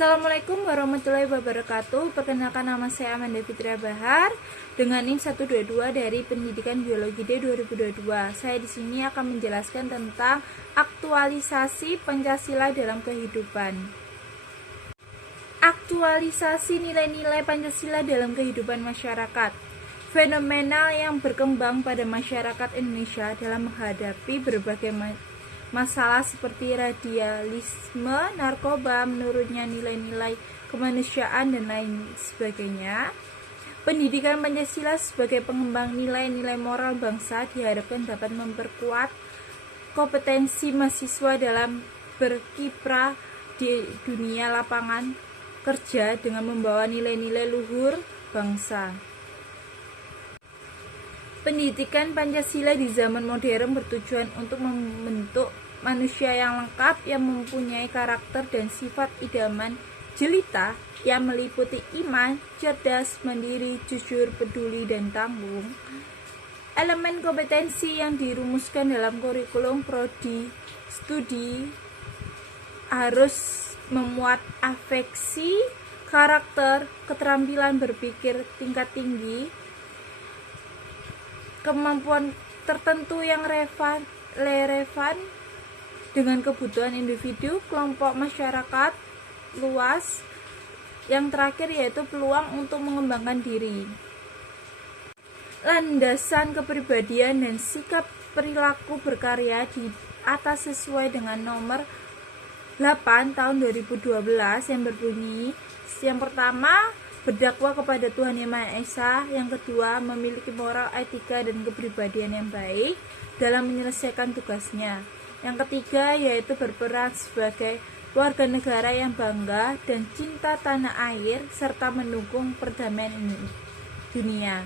Assalamualaikum warahmatullahi wabarakatuh. Perkenalkan, nama saya Amanda Fitria Bahar dengan NIM 122 dari Pendidikan Biologi D 2022. Saya di sini akan menjelaskan tentang aktualisasi Pancasila dalam kehidupan. Aktualisasi nilai-nilai Pancasila dalam kehidupan masyarakat. Fenomena yang berkembang pada masyarakat Indonesia dalam menghadapi berbagai masalah seperti radialisme, narkoba, menurunnya nilai-nilai kemanusiaan, dan lain sebagainya. Pendidikan Pancasila sebagai pengembang nilai-nilai moral bangsa diharapkan dapat memperkuat kompetensi mahasiswa dalam berkiprah di dunia lapangan kerja dengan membawa nilai-nilai luhur bangsa. Pendidikan Pancasila di zaman modern bertujuan untuk membentuk manusia yang lengkap yang mempunyai karakter dan sifat idaman jelita yang meliputi iman, cerdas, mandiri, jujur, peduli, dan tanggung. Elemen kompetensi yang dirumuskan dalam kurikulum prodi studi harus memuat afeksi, karakter, keterampilan berpikir tingkat tinggi, kemampuan tertentu yang relevan dengan kebutuhan individu, kelompok masyarakat luas. Yang terakhir yaitu peluang untuk mengembangkan diri. Landasan kepribadian dan sikap perilaku berkarya di atas sesuai dengan nomor 8 tahun 2012 yang berbunyi, yang pertama, berdakwah kepada Tuhan Yang Maha Esa. Yang kedua, memiliki moral, etika, dan kepribadian yang baik dalam menyelesaikan tugasnya. Yang ketiga, yaitu berperan sebagai warga negara yang bangga dan cinta tanah air serta mendukung perdamaian dunia.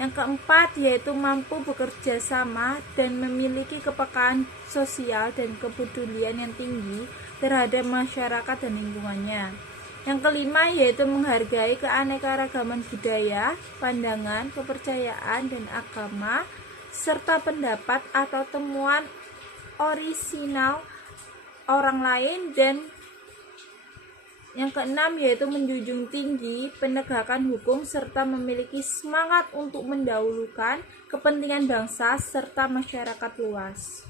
Yang keempat, yaitu mampu bekerja sama dan memiliki kepekaan sosial dan kepedulian yang tinggi terhadap masyarakat dan lingkungannya. Yang kelima, yaitu menghargai keanekaragaman budaya, pandangan, kepercayaan, dan agama, serta pendapat atau temuan orisinal orang lain. Dan yang keenam, yaitu menjunjung tinggi penegakan hukum serta memiliki semangat untuk mendahulukan kepentingan bangsa serta masyarakat luas.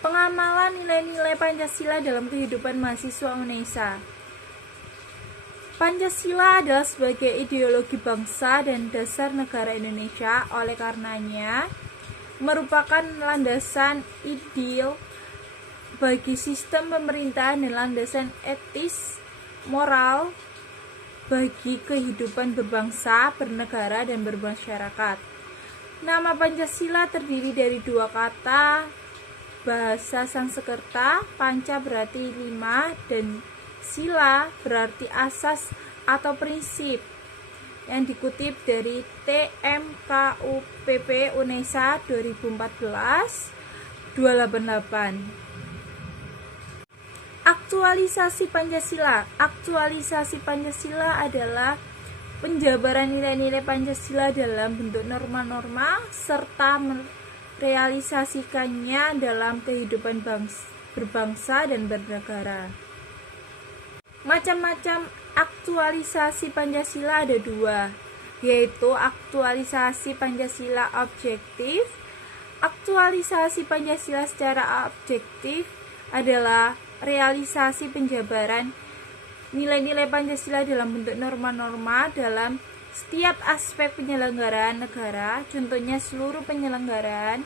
Pengamalan nilai-nilai Pancasila dalam kehidupan mahasiswa Indonesia. Pancasila adalah sebagai ideologi bangsa dan dasar negara Indonesia, oleh karenanya merupakan landasan ideal bagi sistem pemerintahan dan landasan etis moral bagi kehidupan berbangsa, bernegara, dan bermasyarakat. Nama Pancasila terdiri dari dua kata bahasa Sanskerta. Panca berarti 5 dan sila berarti asas atau prinsip, yang dikutip dari TMKUPP Unesa 2014 288. Aktualisasi Pancasila. Aktualisasi Pancasila adalah penjabaran nilai-nilai Pancasila dalam bentuk norma-norma serta merealisasikannya dalam kehidupan berbangsa dan bernegara. Macam-macam aktualisasi Pancasila ada dua, yaitu aktualisasi Pancasila objektif. Aktualisasi Pancasila secara objektif adalah realisasi penjabaran nilai-nilai Pancasila dalam bentuk norma-norma dalam setiap aspek penyelenggaraan negara, contohnya seluruh penyelenggaraan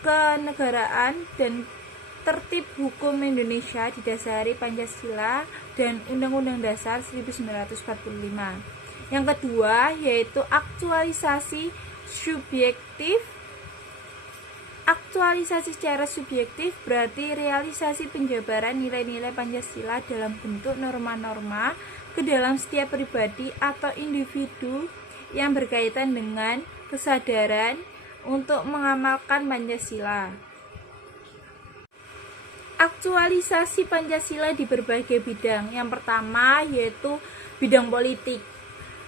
kenegaraan dan tertib hukum Indonesia didasari Pancasila dan Undang-Undang Dasar 1945. Yang kedua, yaitu aktualisasi subjektif. Aktualisasi secara subjektif berarti realisasi penjabaran nilai-nilai Pancasila dalam bentuk norma-norma ke dalam setiap pribadi atau individu yang berkaitan dengan kesadaran untuk mengamalkan Pancasila. Aktualisasi Pancasila di berbagai bidang. Yang pertama yaitu bidang politik.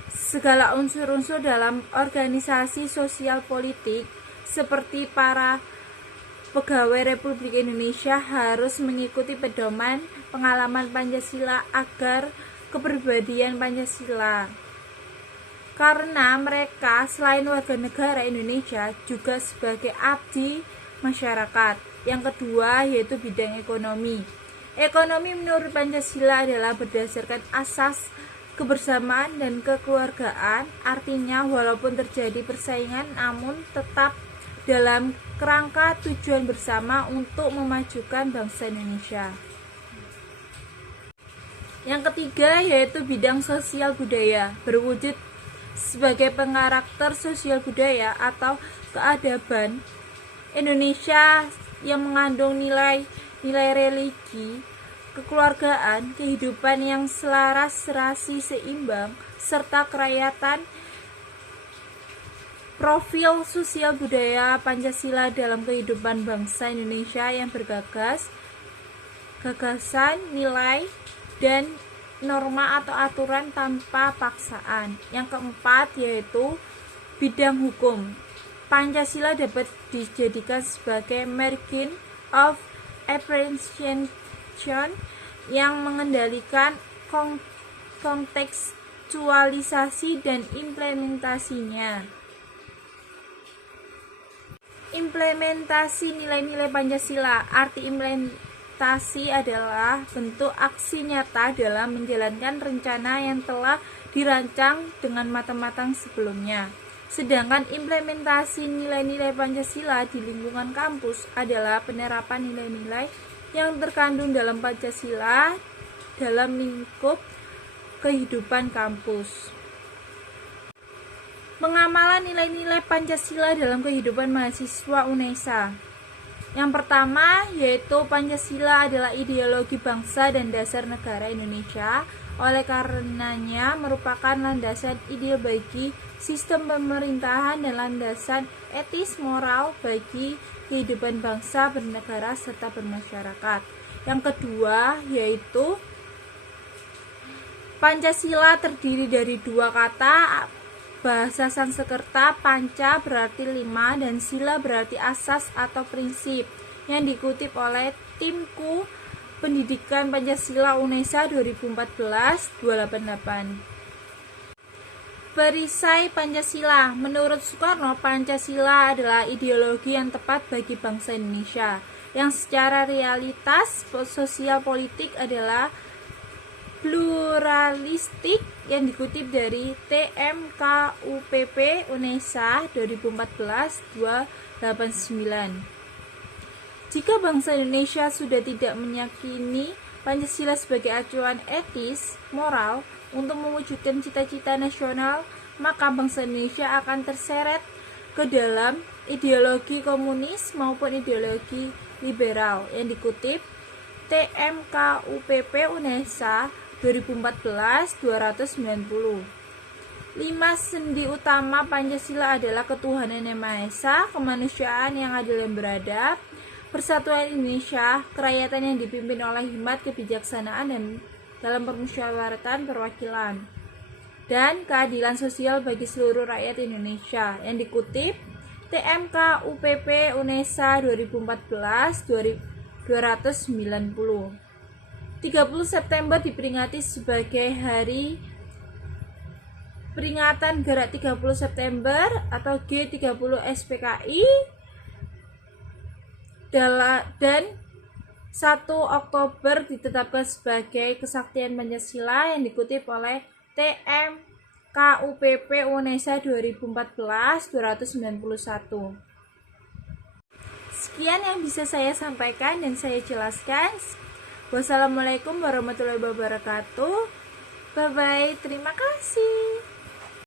Segala unsur-unsur dalam organisasi sosial politik seperti para pegawai Republik Indonesia harus mengikuti pedoman pengalaman Pancasila agar kepribadian Pancasila. Karena mereka selain warga negara Indonesia juga sebagai abdi masyarakat. Yang kedua yaitu bidang ekonomi. Ekonomi menurut Pancasila adalah berdasarkan asas kebersamaan dan kekeluargaan, artinya walaupun terjadi persaingan namun tetap dalam kerangka tujuan bersama untuk memajukan bangsa Indonesia. Yang ketiga yaitu bidang sosial budaya, berwujud sebagai pengkarakter sosial budaya atau keadaban Indonesia yang mengandung nilai religi, kekeluargaan, kehidupan yang selaras, serasi, seimbang, serta kerakyatan. Profil sosial budaya Pancasila dalam kehidupan bangsa Indonesia yang gagasan, nilai, dan norma atau aturan tanpa paksaan. Yang keempat yaitu bidang hukum. Pancasila dapat dijadikan sebagai margin of apprehension yang mengendalikan kontekstualisasi dan implementasinya. Implementasi nilai-nilai Pancasila. Arti implementasi adalah bentuk aksi nyata dalam menjalankan rencana yang telah dirancang dengan matang-matang sebelumnya. Sedangkan implementasi nilai-nilai Pancasila di lingkungan kampus adalah penerapan nilai-nilai yang terkandung dalam Pancasila dalam lingkup kehidupan kampus. Pengamalan nilai-nilai Pancasila dalam kehidupan mahasiswa UNESA. Yang pertama yaitu Pancasila adalah ideologi bangsa dan dasar negara Indonesia. Oleh karenanya merupakan landasan ideal bagi sistem pemerintahan dan landasan etis moral bagi kehidupan bangsa, bernegara, serta bermasyarakat. Yang kedua yaitu Pancasila terdiri dari dua kata. Bahasa Sanskerta, panca berarti 5 dan sila berarti asas atau prinsip, yang dikutip oleh Timku Pendidikan Pancasila UNESA 2014-288. Perisai Pancasila. Menurut Soekarno, Pancasila adalah ideologi yang tepat bagi bangsa Indonesia, yang secara realitas sosial politik adalah pluralistik, yang dikutip dari TMKUPP UNESA 2014-289. Jika bangsa Indonesia sudah tidak meyakini Pancasila sebagai acuan etis, moral untuk mewujudkan cita-cita nasional, maka bangsa Indonesia akan terseret ke dalam ideologi komunis maupun ideologi liberal, yang dikutip TMKUPP UNESA 2014-290. 5 sendi utama Pancasila adalah ketuhanan yang Maha Esa, kemanusiaan yang adil dan beradab, persatuan Indonesia, kerakyatan yang dipimpin oleh hikmat, kebijaksanaan dan dalam permusyawaratan perwakilan, dan keadilan sosial bagi seluruh rakyat Indonesia, yang dikutip TMKUPP UNESA 2014-290. 30 September diperingati sebagai hari peringatan Gerak 30 September atau G30 SPKI, dan 1 Oktober ditetapkan sebagai Kesaktian Pancasila, yang dikutip oleh TMKUPP UNESA 2014-291. Sekian yang bisa saya sampaikan dan saya jelaskan. Wassalamualaikum warahmatullahi wabarakatuh. Bye bye. Terima kasih.